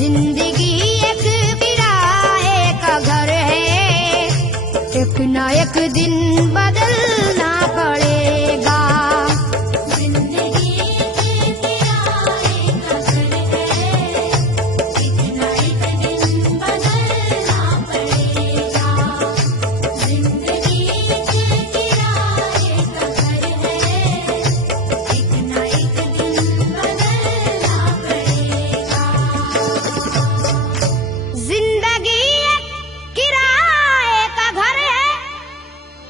जिंदगी एक किराए का घर है, एक न एक दिन बदलना पड़ेगा। जिंदगी एक किराए का घर है, एक न एक दिन बदलना पड़ेगा। जिंदगी एक किराए का घर है, एक न एक दिन बदलना पड़ेगा। जिंदगी एक किराए का घर है,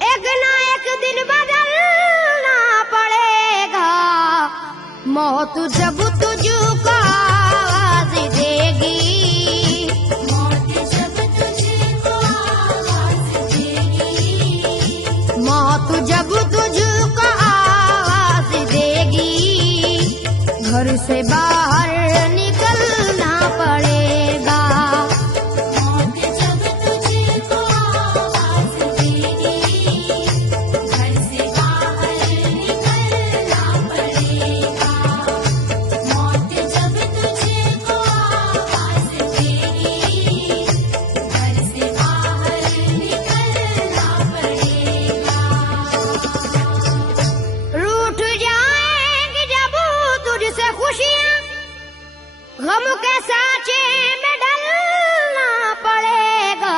एक न एक दिन बदलना पड़ेगा। मौत जब तुझको आवाज देगी, मौत जब तुझको आवाज देगी, मौत जब तुझको आवाज देगी, घर से बाहर निकलना पड़ेगा। मौत जब तुझको आवाज देगी, घर से बाहर निकलना पड़ेगा। मौत जब तुझको आवाज देगी, घर से बाहर निकलना पड़ेगा। रूठ जाएंगी जब तुझसे खुशियां, गम के साँचे में ढलना पड़ेगा।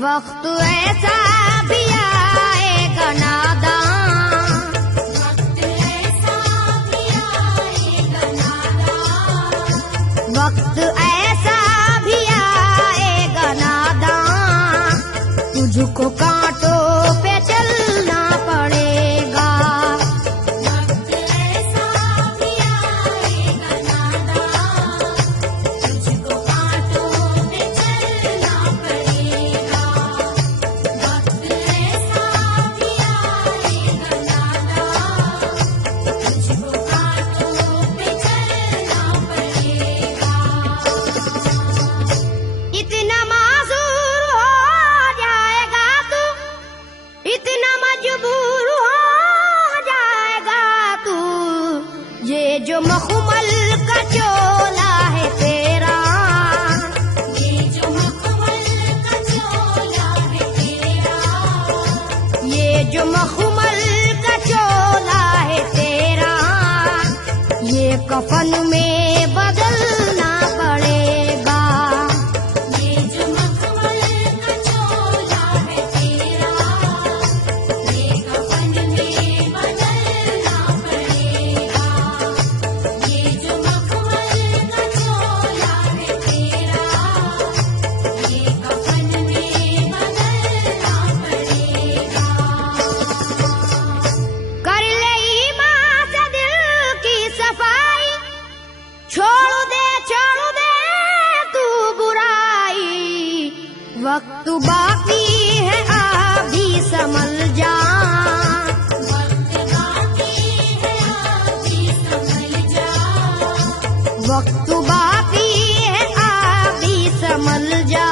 वक्त ऐसा भी आएगा नादान, वक्त ऐसा भी आएगा नादान, वक्त ऐसा भी आएगा नादान, तुझको कांटों पे चलना पड़ेगा। वक्त ऐसा भी आएगा नादान, तुझको कांटों पे चलना पड़ेगा। वक्त ऐसा भी आएगा नादान, तुझको कांटों पे चलना पड़ेगा। इतना मासूर हो जाएगा तू, इतना मजबूर हो जाएगा तू, ये जो मखमल का चोला है तेरा, ये जो मखमल का चोला है तेरा, ये जो मखमल का चोला है तेरा, ये कफन में बदलना पड़ेगा। ये जो मखमल का चोला है तेरा, ये कफन में बदलना पड़ेगा। ये जो मखमल का चोला है तेरा, ये कफन में बदलना पड़ेगा। कर ले ईमान से दिल की सफाई, छोड़ दे तू बुराई। वक्त बाकी है अभी संभल जा, वक्त बाकी है अभी संभल जा, वक्त बाकी है अभी संभल जा,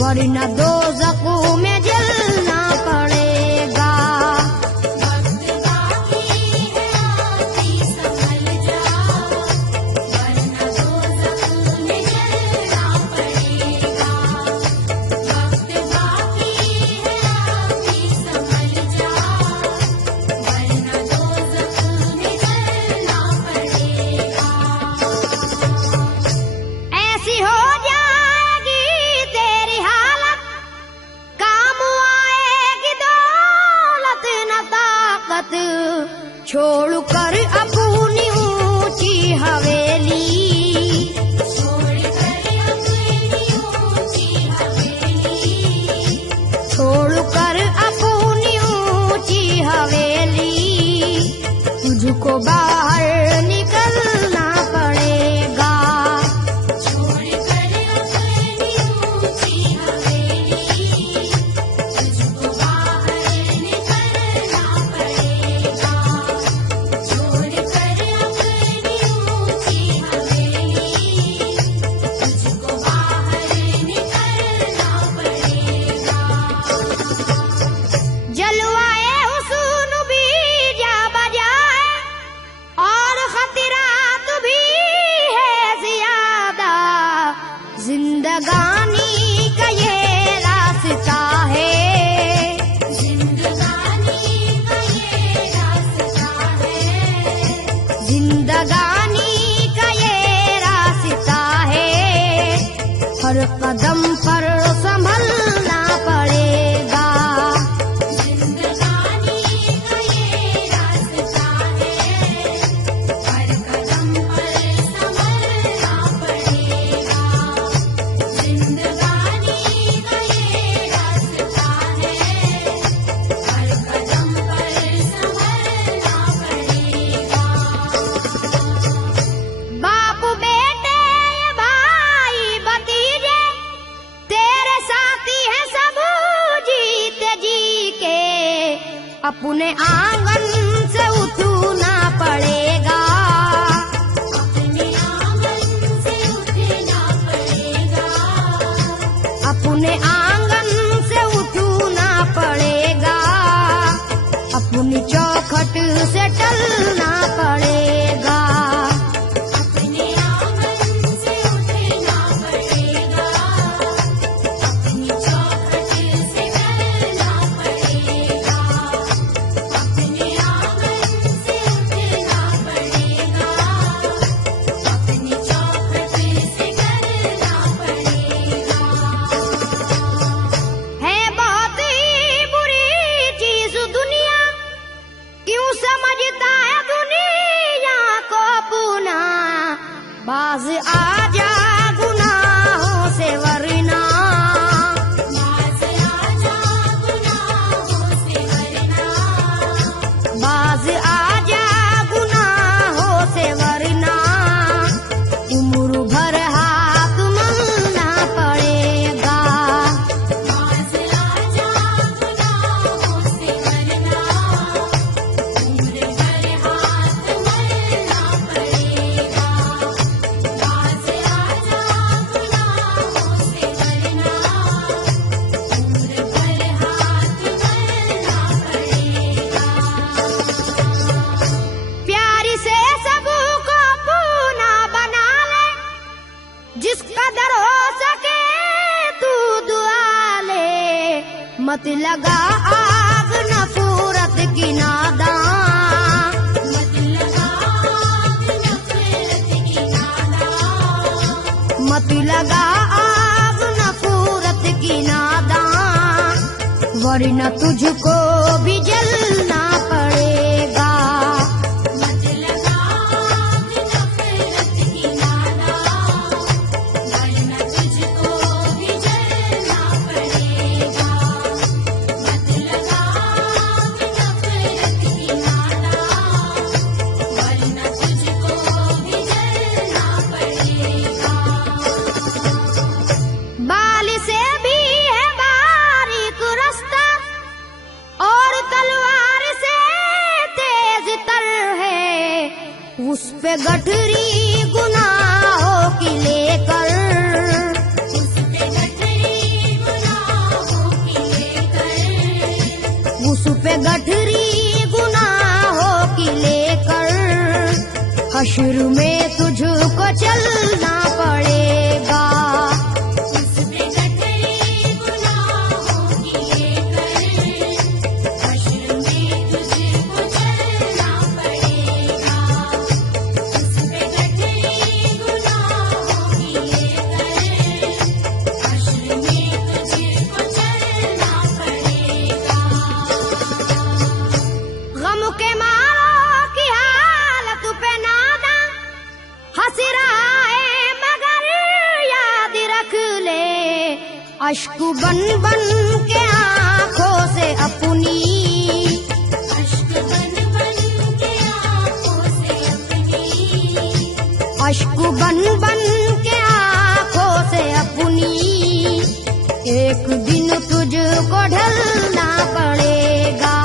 वरना दोज़ख में जलना पड़ेगा। वक्त बाकी है अभी संभल जा, वरना दोज़ख में जलना पड़ेगा। वक्त बाकी है अभी संभल जा, वरना दोज़ख में जलना पड़ेगा। ऐसी हो जाएगी तेरी हालत, जिंदगानी का ये रास्ता है, हर कदम पर संभलना पड़ेगा। जिंदगानी का ये रास्ता है, हर कदम पर संभलना पड़ेगा। जिंदगानी का ये रास्ता है, हर कदम पर संभलना पड़ेगा। बाप बेटे भाई भतीजे तेरे साथी हैं सब जीते जी के, अपने आंगन से उठना पड़ेगा। अपने आंगन से उठना पड़ेगा। अपने आंगन से उठना पड़ेगा, अपनी चौखट से टलना पड़ेगा। अपने आंगन से उठना पड़ेगा, अपनी चौखट से टलना पड़ेगा। अपने आंगन से उठना पड़ेगा, अपनी चौखट से टलना पड़ेगा। है बहुत ही बुरी चीज दुनिया, क्यों समझता है दुनिया को पुना, बाज आ जा गुनाहों से वरना। बाज आजा गुनाहों से वरना। बाज आ जा गुनाहों से वरना, उम्र भर हाथ मलना पड़ेगा। बाज आजा गुनाहों से वरना, उम्र भर हाथ मलना पड़ेगा। बाज आजा गुनाहों से वरना, उम्र भर हाथ मलना पड़ेगा। प्यारी से सबको पूना बना ले, जिस कदर हो सके तू दुआ ले, मत लगा आग नफरत की नादान। मत लगा आग नफरत की नादान। मत लगा आग नफरत की नादान, वरना तुझको भी जलना पड़ेगा। मत लगा आग नफरत की नादान, वरना तुझको भी जलना पड़ेगा। मत लगा आग नफरत की नादान, वरना तुझको भी जलना पड़ेगा। बाल से भी है बारीक रास्ता, और तलवार से तेज तर है, उस पे गठरी गुनाहों की लेकर। उस पे गठरी गुनाहों की लेकर। उस पे गठरी गुनाहों की लेकर, हश्र में तुझको चलना पड़ेगा। उस पे गठरी गुनाहों की लेकर, हश्र में तुझको चलना पड़ेगा। उस पे गठरी गुनाहों की लेकर, हश्र में तुझको चलना पड़ेगा। गम के मारों की हालत पे नादा हंस रहा है, मगर याद रख ले, अश्क बन बन के आंखों से अपनी। अश्क बन बन के आँखों से अपनी। अश्क बन बन के आंखों से अपनी, एक दिन तुझको ढलना पड़ेगा।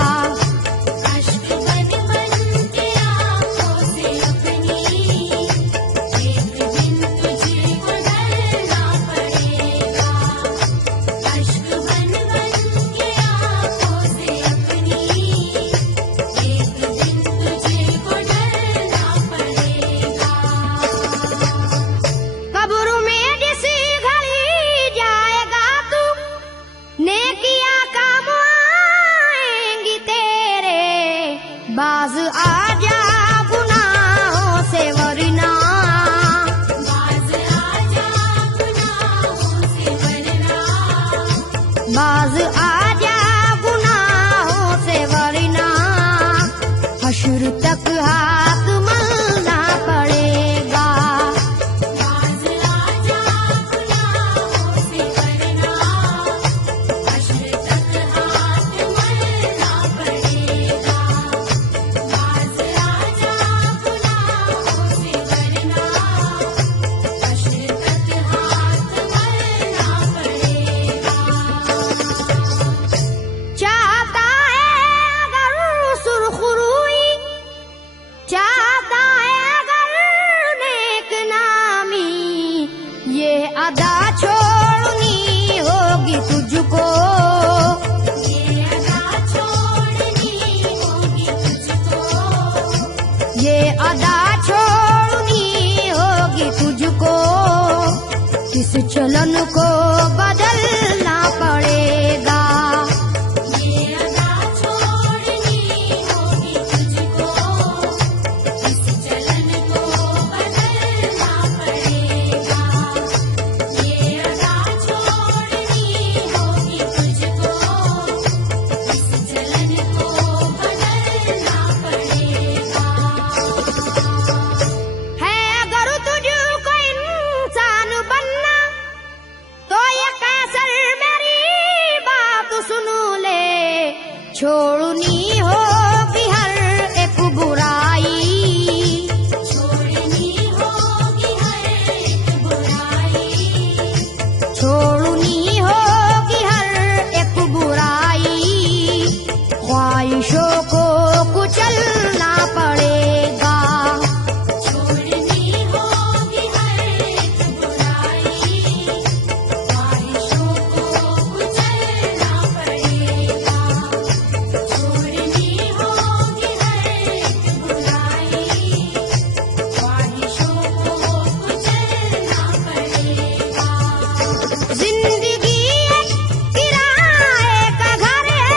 अश्क बन बन के आँखों से अपनी, एक दिन तुझको ढलना पड़ेगा। अश्क बन बन के आँखों से अपनी, एक दिन तुझको ढलना पड़ेगा। कब्र में जिस घड़ी जाएगा तू, नेकिया काम इस चलन को बदलना पड़ेगा। ये अदा छोड़नी होगी तुझको, इस चलन को बदलना पड़ेगा। ये अदा छोड़नी होगी तुझको, इस चलन को बदलना पड़ेगा। है अगर तुझको इंसान बनना तो ये कैसर मेरी बात सुन ले। छोड़नी होगी हर एक बुराई, छोड़नी होगी हर एक बुराई, छोड़नी होगी हर एक बुराई। ख्वाहिशों को कुचलना पड़ेगा। छोड़नी होगी हर एक बुराई, ख्वाहिशों को कुचलना पड़ेगा। छोड़नी होगी हर एक बुराई, ख्वाहिशों को कुचलना पड़ेगा। जिंदगी एक किराए का घर है,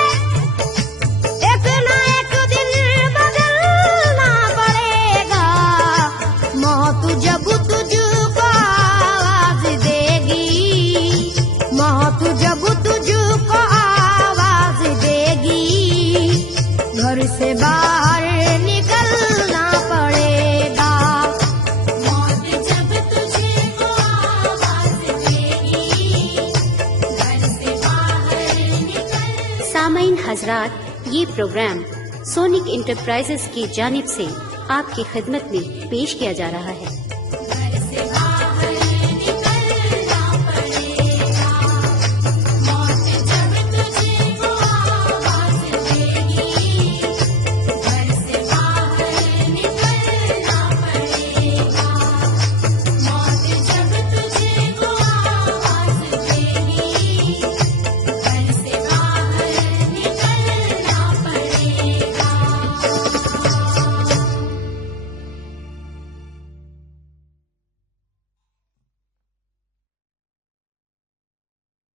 एक ना एक दिन बदलना पड़ेगा। मौत जब तुझको आवाज देगी, मौत जब तुझको आवाज देगी, घर से बाहर निकलना पड़ेगा। मौत जब तुझको आवाज देगी, घर से बाहर निकल। सामाइन हजरात, ये प्रोग्राम सोनिक इंटरप्राइजेस की जानिब से आपकी खिदमत में पेश किया जा रहा है।